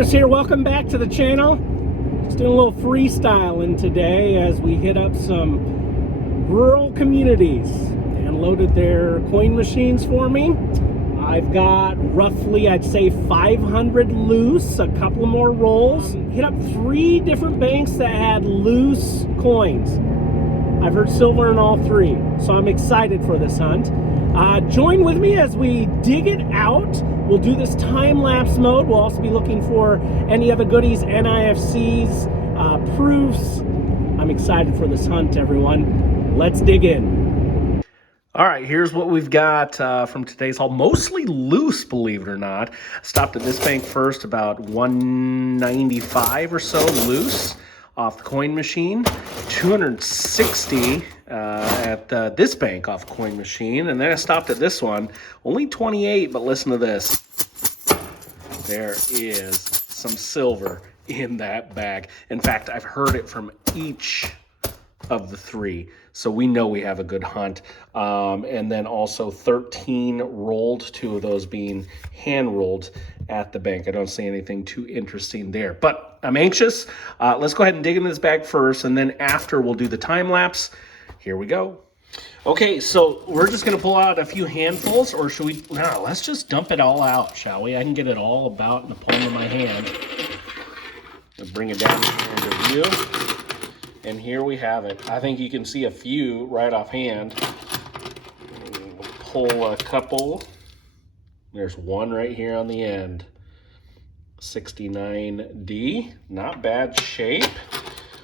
Chris here. Welcome back to the channel. Just doing a little freestyling today as we hit up some rural communities and loaded their coin machines for me. I've got roughly, I'd say 500 loose, a couple more rolls. Hit up 3 different banks that had loose coins. I've heard silver in all 3, so I'm excited for this hunt. Join with me as we dig it out. We'll do this time-lapse mode. We'll also be looking for any other goodies, NIFCs, proofs. I'm excited for this hunt, everyone. Let's dig in. All right, here's what we've got from today's haul. Mostly loose, believe it or not. Stopped at this bank first, about 195 or so loose off the coin machine. 260 at this bank off coin machine, and then I stopped at this one, only 28, but listen to this. There is some silver in that bag. In fact, I've heard it from each of the 3, so we know we have a good hunt. And then also 13 rolled, 2 of those being hand rolled at the bank. I don't see anything too interesting there, but I'm anxious. Let's go ahead and dig into this bag first, and then after we'll do the time lapse. Here we go. Okay, so we're just gonna pull out a few handfuls, or should we? No, let's just dump it all out, shall we? I can get it all about in the palm of my hand. I'll bring it down here into view. And here we have it. I think you can see a few right offhand. Pull a couple. There's one right here on the end. 69D, not bad shape.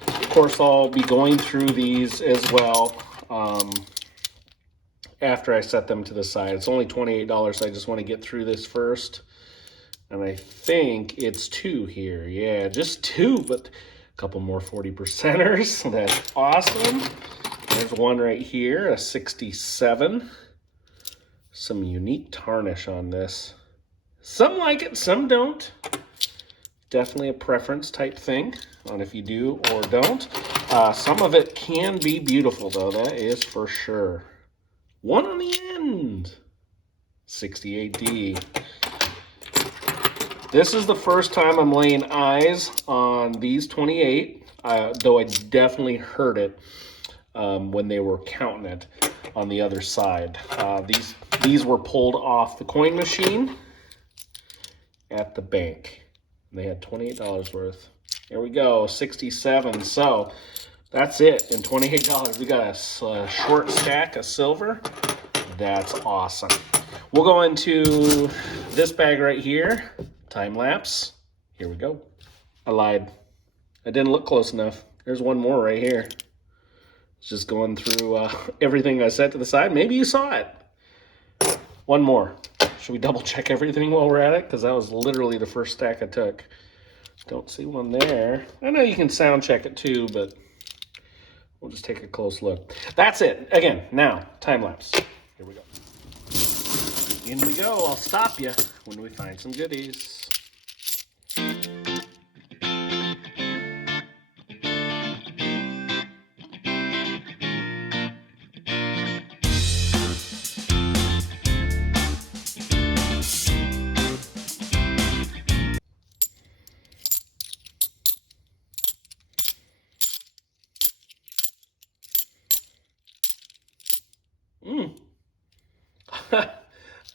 Of course, I'll be going through these as well after I set them to the side. It's only $28, so I just want to get through this first. And I think it's 2 here. Yeah, just 2, but a couple more 40%ers. That's awesome. There's one right here, a 67. Some unique tarnish on this. Some like it, some don't. Definitely a preference type thing on if you do or don't. Some of it can be beautiful though, that is for sure. One on the end. 68D. This is the first time I'm laying eyes on these 28, though I definitely heard it when they were counting it on the other side. These were pulled off the coin machine at the bank. They had $28 worth. Here we go, 67. So that's it. And $28. We got a short stack of silver. That's awesome. We'll go into this bag right here. Time lapse. Here we go. I lied. I didn't look close enough. There's one more right here. It's just going through everything I set to the side. Maybe you saw it. One more. Should we double check everything while we're at it? Because that was literally the first stack I took. Don't see one there. I know you can sound check it too, but we'll just take a close look. That's it. Again, now, time lapse. Here we go. In we go. I'll stop you when we find some goodies.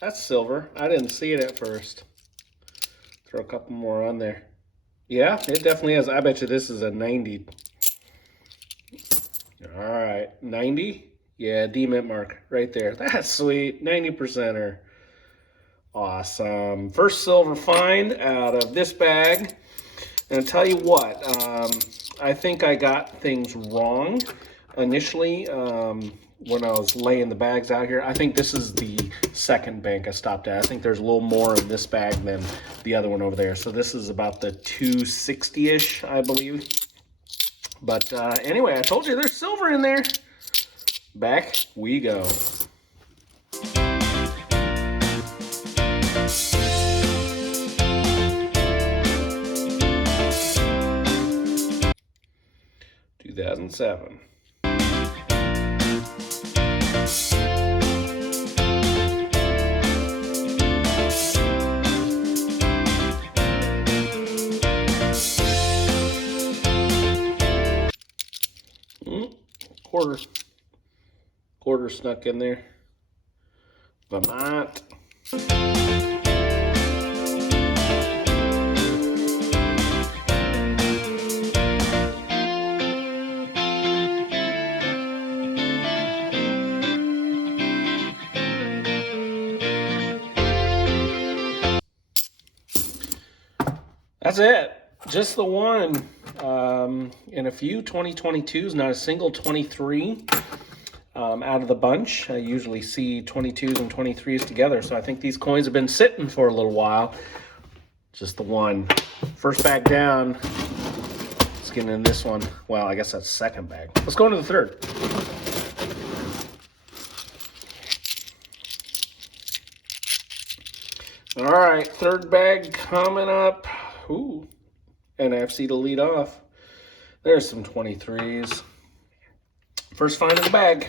That's silver. I didn't see it at first. Throw a couple more on there. Yeah, it definitely is. I bet you this is a 90. All right, 90. Yeah, D-mint mark right there. That's sweet. 90%er. Awesome. First silver find out of this bag. And I'll tell you what, I think I got things wrong initially. When I was laying the bags out here. I think this is the second bank I stopped at. I think there's a little more in this bag than the other one over there. So this is about the 260-ish, I believe. But anyway, I told you there's silver in there. Back we go. $2007. quarter snuck in there. Vermont. That's it. Just the one. In a few 2022s, not a single 23 out of the bunch. I usually see 22s and 23s together, so I think these coins have been sitting for a little while. Just the one. First bag down. Let's get in this one. Well, I guess that's second bag. Let's go into the third. All right, third bag coming up. Ooh, NFC to lead off. There's some 23s. First find in the bag.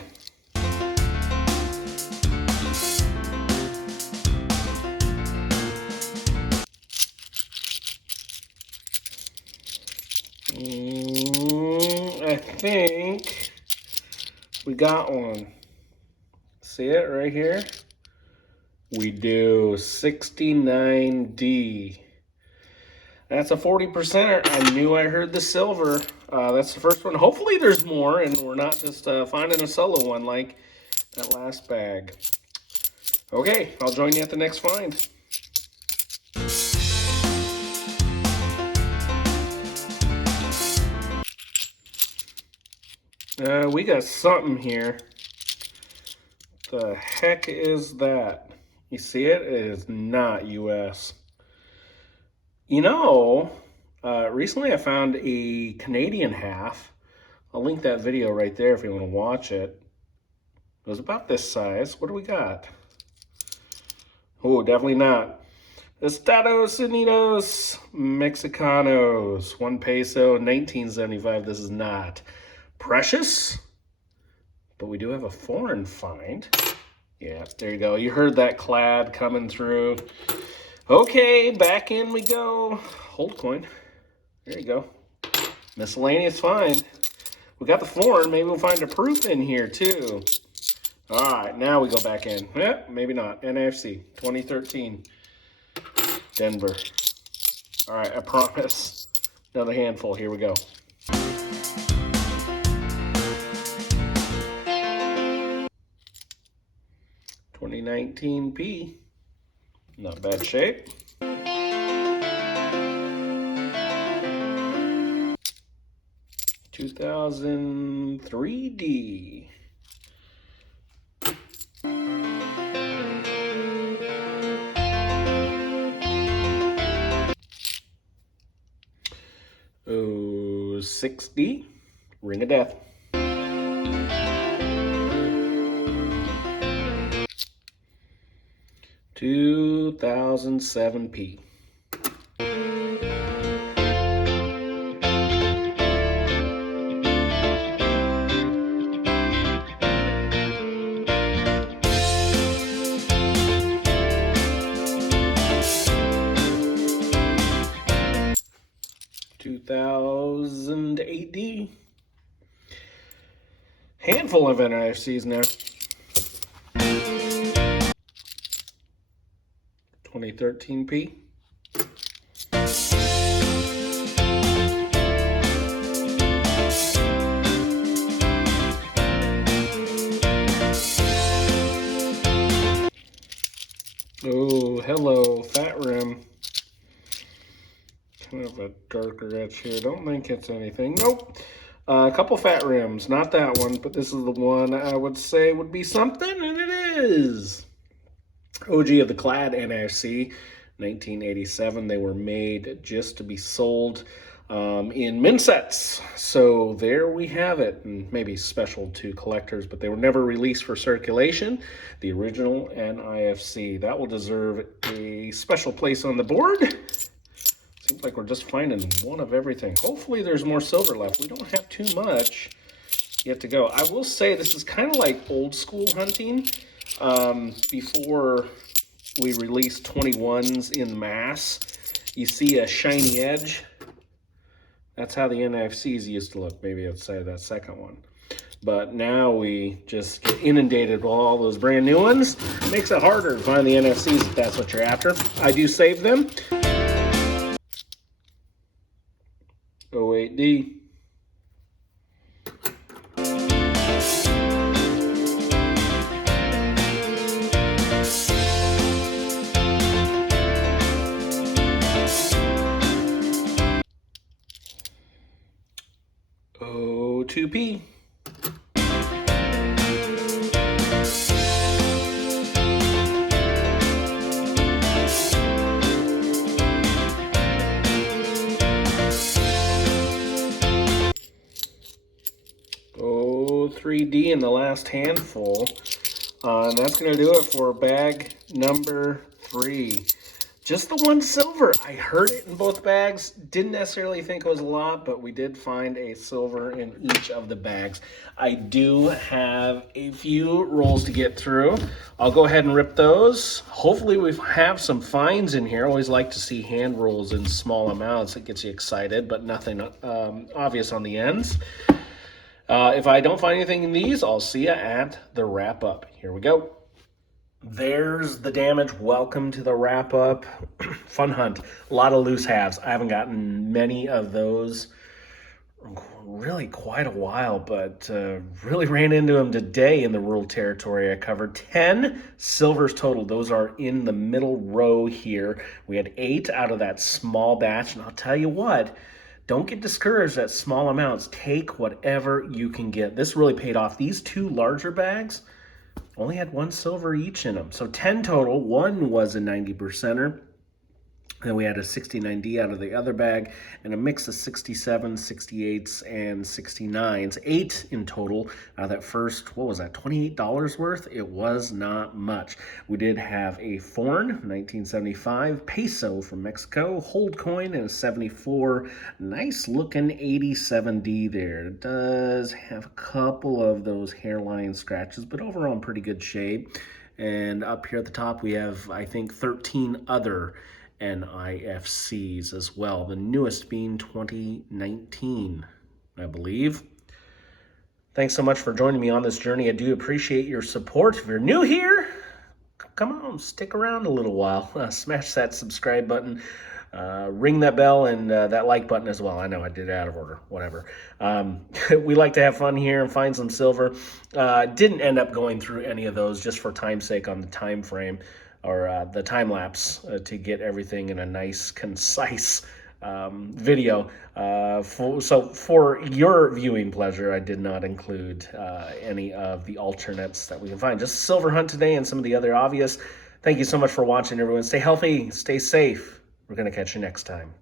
I think we got one. See it right here? We do. 69D. That's a 40%er. I knew I heard the silver. That's the first one. Hopefully there's more and we're not just finding a solo one like that last bag. Okay, I'll join you at the next find. We got something here. The heck is that? You see it? It is not US. You know, recently I found a Canadian half. I'll link that video right there if you want to watch it. It was about this size. What do we got? Oh, definitely not. Estados Unidos Mexicanos. 1 peso, 1975. This is not precious, but we do have a foreign find. Yeah, there you go. You heard that clad coming through. Okay, back in we go. Hold coin. There you go. Miscellaneous find. We got the foreign. Maybe we'll find a proof in here too. All right, now we go back in. Yeah, maybe not. NFC 2013. Denver. All right, I promise. Another handful. Here we go. 2019 P. Not bad shape. $2003D. Oh, 60. Ring of Death. $2007P. $2008D. Handful of NFCs now. 2013P. Oh, hello, fat rim. Kind of a darker edge here. Don't think it's anything. Nope. A couple fat rims. Not that one, but this is the one I would say would be something, and it is. OG of the clad NFC, 1987. They were made just to be sold in min sets. So there we have it, and maybe special to collectors, but they were never released for circulation. The original NIFC. That will deserve a special place on the board. Seems like we're just finding one of everything. Hopefully there's more silver left. We don't have too much yet to go. I will say this is kind of like old school hunting. Before we release 21s in mass, you see a shiny edge. That's how the NFCs used to look, maybe outside of that second one. But now we just get inundated with all those brand new ones. Makes it harder to find the NFCs if that's what you're after. I do save them. 08D. O2P. O3D in the last handful. And that's going to do it for bag number 3. Just the one silver. I heard it in both bags. Didn't necessarily think it was a lot, but we did find a silver in each of the bags. I do have a few rolls to get through. I'll go ahead and rip those. Hopefully we have some finds in here. Always like to see hand rolls in small amounts. It gets you excited, but nothing obvious on the ends. If I don't find anything in these, I'll see you at the wrap up. Here we go. There's the damage. Welcome to the wrap up. Fun hunt. A lot of loose halves. I haven't gotten many of those really quite a while, but really ran into them today in the rural territory. I covered 10 silvers total. Those are in the middle row here. We had 8 out of that small batch, and I'll tell you what, don't get discouraged at small amounts. Take whatever you can get. This really paid off. These 2 larger bags only had 1 silver each in them. So 10 total. 1 was a 90%er. Then we had a 69D out of the other bag and a mix of 67s, 68s, and 69s. 8 in total out of that first, what was that, $28 worth? It was not much. We did have a foreign, 1975, peso from Mexico, hold coin, and a 74. Nice looking 87D there. It does have a couple of those hairline scratches, but overall in pretty good shape. And up here at the top, we have, I think, 13 other NIFCs as well, the newest being 2019, I believe. Thanks so much for joining me on this journey. I do appreciate your support. If you're new here, come on, stick around a little while. Smash that subscribe button, ring that bell, and that like button as well. I know I did it out of order, whatever. We like to have fun here and find some silver. Didn't end up going through any of those just for time's sake on the time frame, or the time lapse, to get everything in a nice, concise video. So for your viewing pleasure, I did not include any of the alternates that we can find. Just silver hunt today and some of the other obvious. Thank you so much for watching, everyone. Stay healthy, stay safe. We're going to catch you next time.